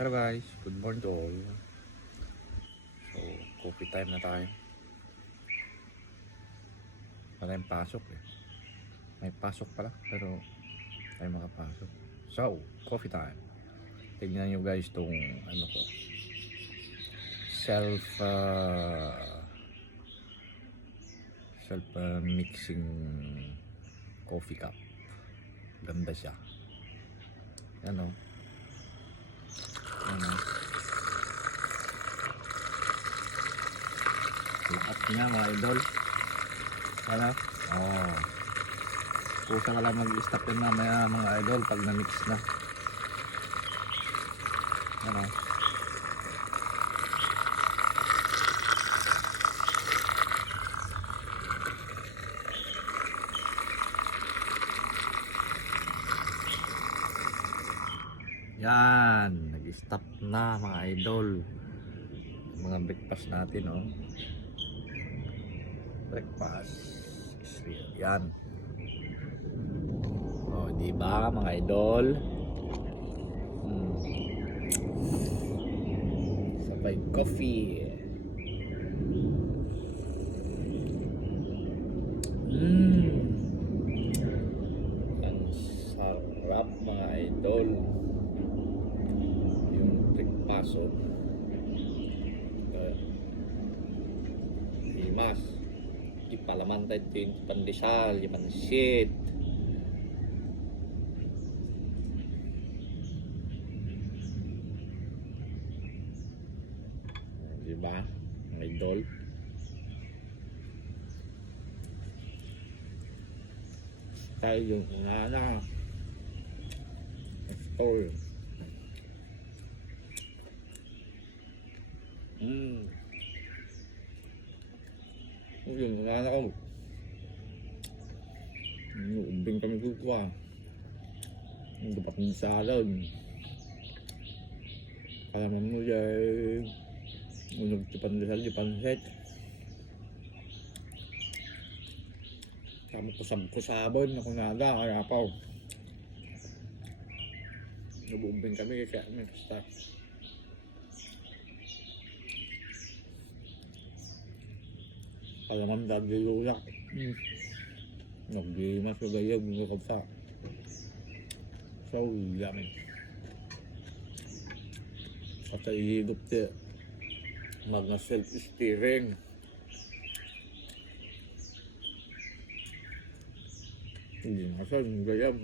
Hello guys, good morning to all. So, coffee time na tayo. Wala yung pasok eh. May pasok pala, pero tayo makapasok. So, coffee time. Tignan nyo guys tong ano ko. Self mixing coffee cup. Ganda siya. Yan o. Lakas niya mga idol. Wala? Oo. Kusa ka lang mag-stop yun mamaya mga idol pag na-mix na. Ano? Yan. Nag-stop na mga idol. Mga breakfast natin oh. Breakfast is real. Yan. Oh, di ba mga idol? Sabay coffee. Ang sarap mga idol. Yung breakfast oh. Mas ipalaman tayo yung pandesal, yung pansit. Diba? Mga idol. Tayo yung inana. Store. Yung inana ko. Ubing kami kukuha. Yung dapat ng salad. Kalaman mo dyan. Unog di pandesal, di pansit. Kama kusab-kusabon ako nada, kaya pa. Nabumbing kami kaya kami basta. Kalaman dagi lulak. Nagdimas ko gayag ng kapsa. So, yummy. At ihigop siya. Magna self-steering. Hindi na siya, gayag.